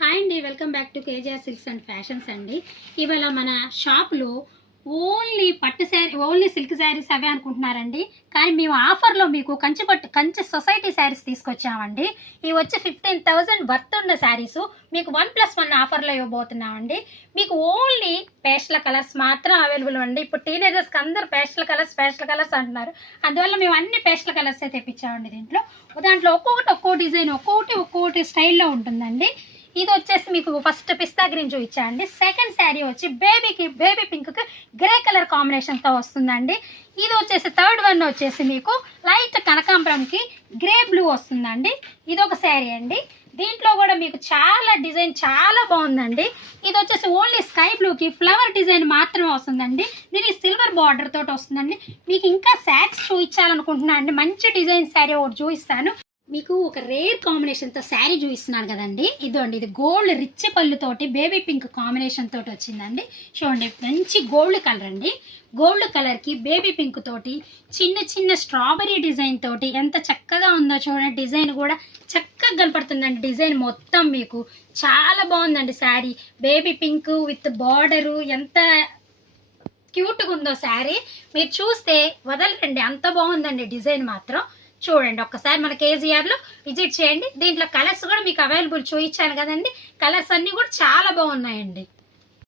Hi అండి, welcome back to KGR silks and fashions అండి. ఇవాళ మన షాప్లో ఓన్లీ పట్టు శారీ, ఓన్లీ సిల్క్ శారీస్ అవే అనుకుంటున్నారండి. కానీ మేము ఆఫర్లో మీకు కంచి సొసైటీ శారీస్ తీసుకొచ్చామండి. ఇవి వచ్చి 15,000 వర్త్ ఉన్న శారీస్ మీకు 1+1 ఆఫర్లో ఇవ్వబోతున్నామండి. మీకు ఓన్లీ పేస్టల్ కలర్స్ మాత్రం అవైలబుల్ అండి. ఇప్పుడు టీనేజర్స్కి అందరూ పేస్టల్ కలర్స్ అంటున్నారు. అందువల్ల మేము అన్ని పేస్టల్ కలర్స్ తెప్పించామండి. దాంట్లో ఒక్కొక్కటి డిజైన్, ఒక్కొక్కటి స్టైల్లో ఉంటుందండి. ఇది వచ్చేసి మీకు ఫస్ట్ పిస్తా గ్రీన్ చూపించండి. సెకండ్ శారీ వచ్చి బేబీ పింక్కి గ్రే కలర్ కాంబినేషన్తో వస్తుందండి. ఇది వచ్చేసి థర్డ్ వన్ వచ్చేసి మీకు లైట్ కనకాంబరంకి గ్రే బ్లూ వస్తుందండి. ఇది ఒక శారీ అండి. దీంట్లో కూడా మీకు చాలా డిజైన్ చాలా బాగుందండి. ఇది వచ్చేసి ఓన్లీ స్కై బ్లూకి ఫ్లవర్ డిజైన్ మాత్రమే వస్తుందండి. దీనికి సిల్వర్ బార్డర్ తోటి వస్తుందండి. మీకు ఇంకా శారీస్ చూపించాలనుకుంటున్నాను అండి. మంచి డిజైన్ శారీ ఒకటి చూపిస్తాను. మీకు ఒక రేర్ కాంబినేషన్తో శారీ చూపిస్తున్నాను కదండి. ఇదండి, ఇది గోల్డ్ రిచ్ పళ్ళుతోటి బేబీ పింక్ కాంబినేషన్ తోటి వచ్చిందండి. చూడండి, మంచి గోల్డ్ కలర్ అండి. గోల్డ్ కలర్కి బేబీ పింక్ తోటి చిన్న స్ట్రాబెరీ డిజైన్ తోటి ఎంత చక్కగా ఉందో చూడండి. డిజైన్ కూడా చక్కగా కనపడుతుందండి. డిజైన్ మొత్తం మీకు చాలా బాగుందండి. Sari baby pink with border ఎంత క్యూట్గా ఉందో శారీ. మీరు చూస్తే వదలకండి, అంత బాగుందండి డిజైన్ మాత్రం. చూడండి, ఒక్కసారి మన కేజీఆర్లో విజిట్ చేయండి. దీంట్లో కలర్స్ కూడా మీకు అవైలబుల్ చూపించాను కదండి. కలర్స్ అన్నీ కూడా చాలా బాగున్నాయండి.